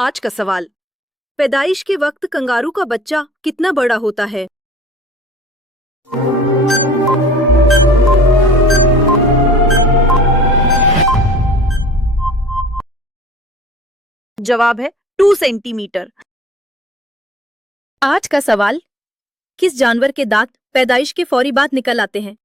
आज का सवाल। पैदाइश के वक्त कंगारू का बच्चा कितना बड़ा होता है? जवाब है 2 सेंटीमीटर। आज का सवाल। किस जानवर के दांत पैदाइश के फौरी बाद निकल आते हैं?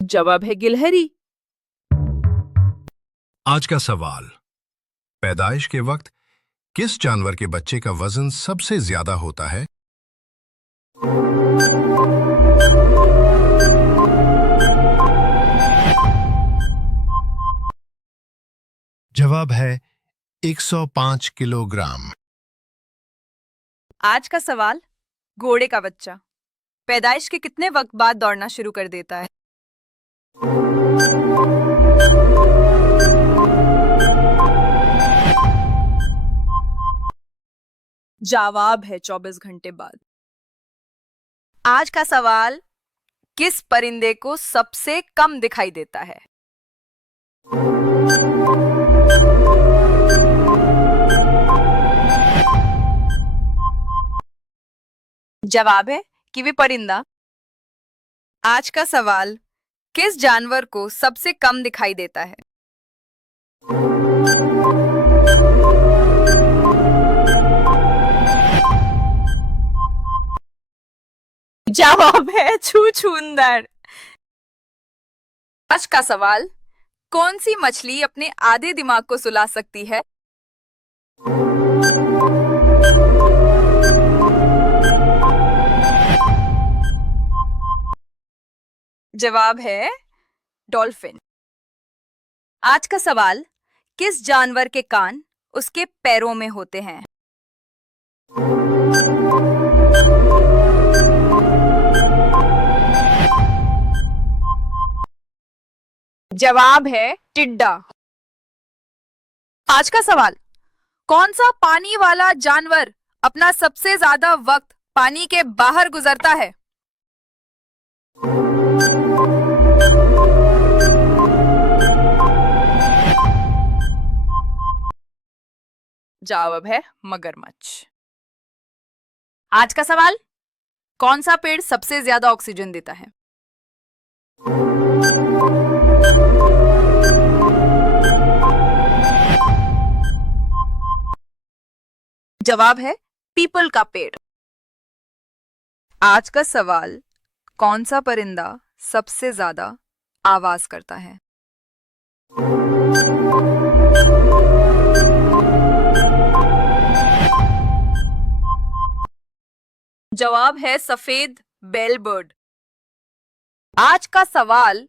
जवाब है गिलहरी। आज का सवाल। पैदाइश के वक्त किस जानवर के बच्चे का वजन सबसे ज्यादा होता है? जवाब है 105 किलोग्राम। आज का सवाल। घोड़े का बच्चा पैदाइश के कितने वक्त बाद दौड़ना शुरू कर देता है? जवाब है 24 घंटे बाद। आज का सवाल। किस परिंदे को सबसे कम दिखाई देता है? जवाब है कीवी परिंदा। आज का सवाल। किस जानवर को सबसे कम दिखाई देता है? जवाब है छुछुंदर। आज का सवाल। कौन सी मछली अपने आधे दिमाग को सुला सकती है? जवाब है डॉल्फिन। आज का सवाल। किस जानवर के कान उसके पैरों में होते हैं? जवाब है टिड्डा। आज का सवाल। कौन सा पानी वाला जानवर अपना सबसे ज्यादा वक्त पानी के बाहर गुजरता है? जवाब है मगरमच्छ। आज का सवाल। कौन सा पेड़ सबसे ज्यादा ऑक्सीजन देता है? जवाब है पीपल का पेड़। आज का सवाल। कौन सा परिंदा सबसे ज्यादा आवाज करता है? जवाब है सफेद बेलबर्ड। आज का सवाल।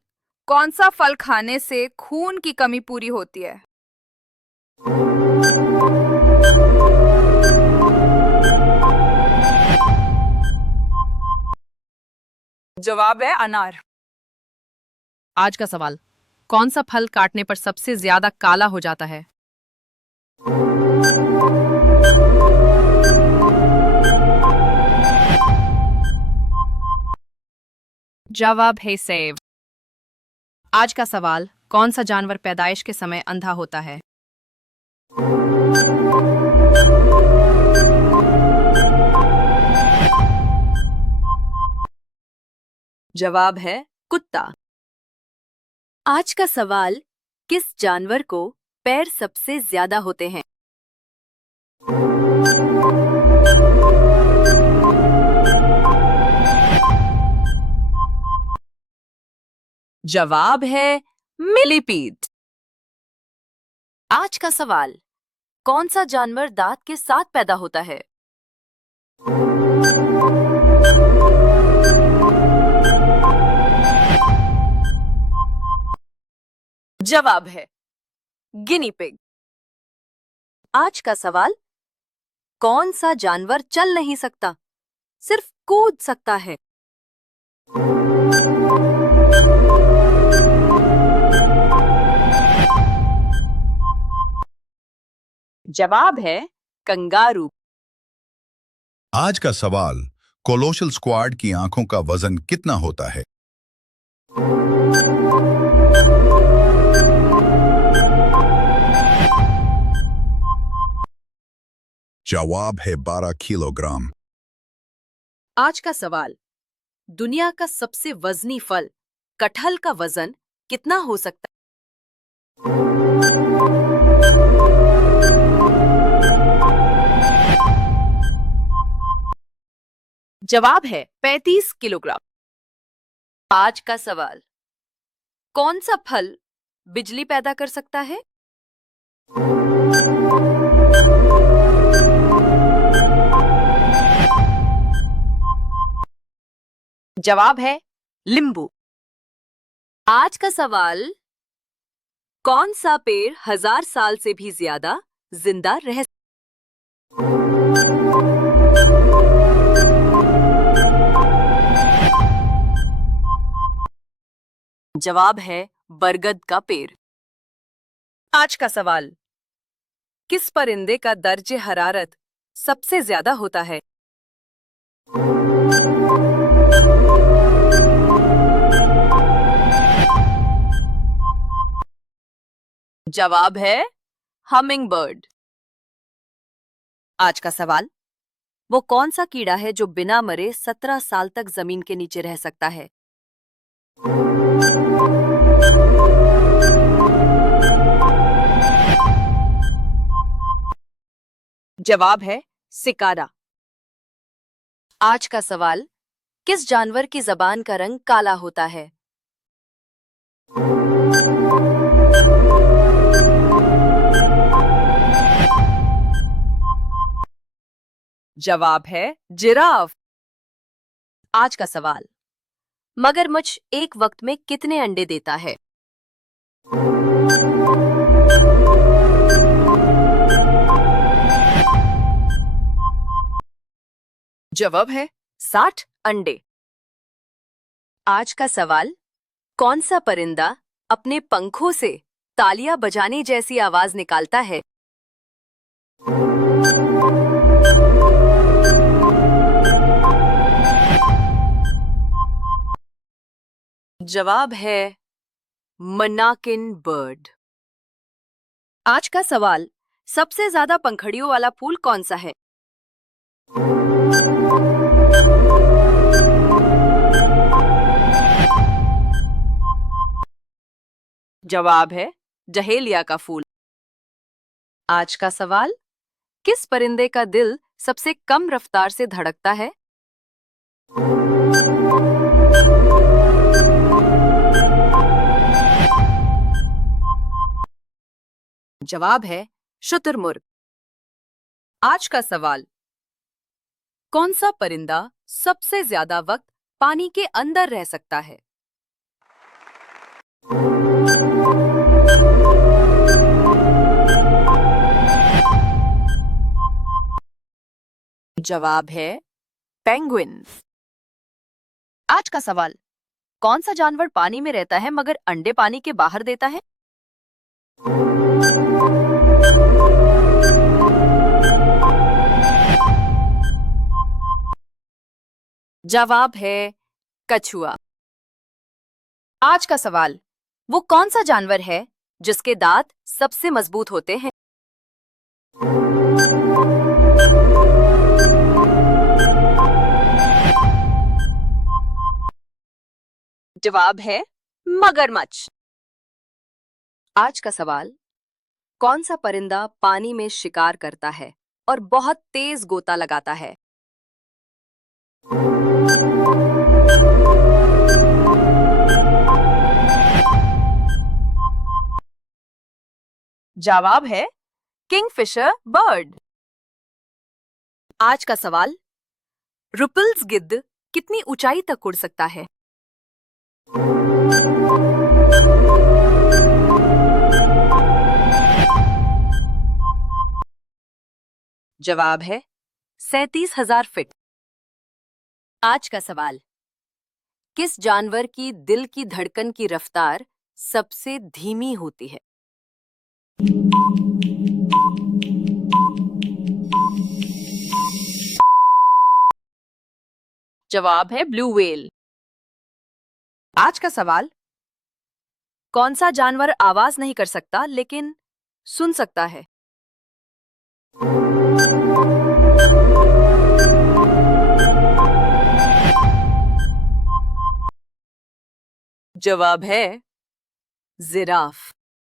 कौन सा फल खाने से खून की कमी पूरी होती है? जवाब है अनार। आज का सवाल। कौन सा फल काटने पर सबसे ज्यादा काला हो जाता है? जवाब है सेब। आज का सवाल। कौन सा जानवर पैदाइश के समय अंधा होता है? जवाब है कुत्ता। आज का सवाल। किस जानवर को पैर सबसे ज्यादा होते हैं? जवाब है मिलीपीड। आज का सवाल। कौन सा जानवर दांत के साथ पैदा होता है? जवाब है गिनी पिग। आज का सवाल। कौन सा जानवर चल नहीं सकता, सिर्फ कूद सकता है? जवाब है कंगारू। आज का सवाल। कोलोशल स्क्वाड की आंखों का वजन कितना होता है? जवाब है 12 किलोग्राम। आज का सवाल, दुनिया का सबसे वजनी फल कटहल का वजन कितना हो सकता है? जवाब है 35 किलोग्राम। आज का सवाल, कौन सा फल बिजली पैदा कर सकता है? जवाब है नींबू। आज का सवाल, कौन सा पेड़ 1000 साल से भी ज्यादा जिंदा रह जवाब है बरगद का पेड़। आज का सवाल, किस परिंदे का दर्जे हरारत सबसे ज्यादा होता है? जवाब है हमिंग बर्ड। आज का सवाल, वो कौन सा कीड़ा है जो बिना मरे 17 साल तक जमीन के नीचे रह सकता है? जवाब है सिकारा। आज का सवाल, किस जानवर की जबान का रंग काला होता है? जवाब है जिराफ। आज का सवाल, मगरमच्छ एक वक्त में कितने अंडे देता है? जवाब है 60 अंडे। आज का सवाल, कौन सा परिंदा अपने पंखों से तालियां बजाने जैसी आवाज निकालता है? जवाब है मनाकिन बर्ड। आज का सवाल, सबसे ज्यादा पंखड़ियों वाला फूल कौन सा है? जवाब है डहेलिया का फूल। आज का सवाल, किस परिंदे का दिल सबसे कम रफ्तार से धड़कता है? जवाब है शुतुरमुर्ग। आज का सवाल, कौन सा परिंदा सबसे ज्यादा वक्त पानी के अंदर रह सकता है? जवाब है पेंगुइन। आज का सवाल, कौन सा जानवर पानी में रहता है मगर अंडे पानी के बाहर देता है? जवाब है कछुआ। आज का सवाल, वो कौन सा जानवर है जिसके दांत सबसे मजबूत होते हैं? जवाब है मगरमच्छ। आज का सवाल, कौन सा परिंदा पानी में शिकार करता है और बहुत तेज गोता लगाता है? जवाब है किंगफिशर बर्ड। आज का सवाल, रुपल्स गिद्ध कितनी ऊंचाई तक उड़ सकता है? जवाब है 37,000 फीट। आज का सवाल, किस जानवर की दिल की धड़कन की रफ्तार सबसे धीमी होती है? जवाब है ब्लू व्हेल। आज का सवाल, कौन सा जानवर आवाज नहीं कर सकता लेकिन सुन सकता है? जवाब है जिराफ।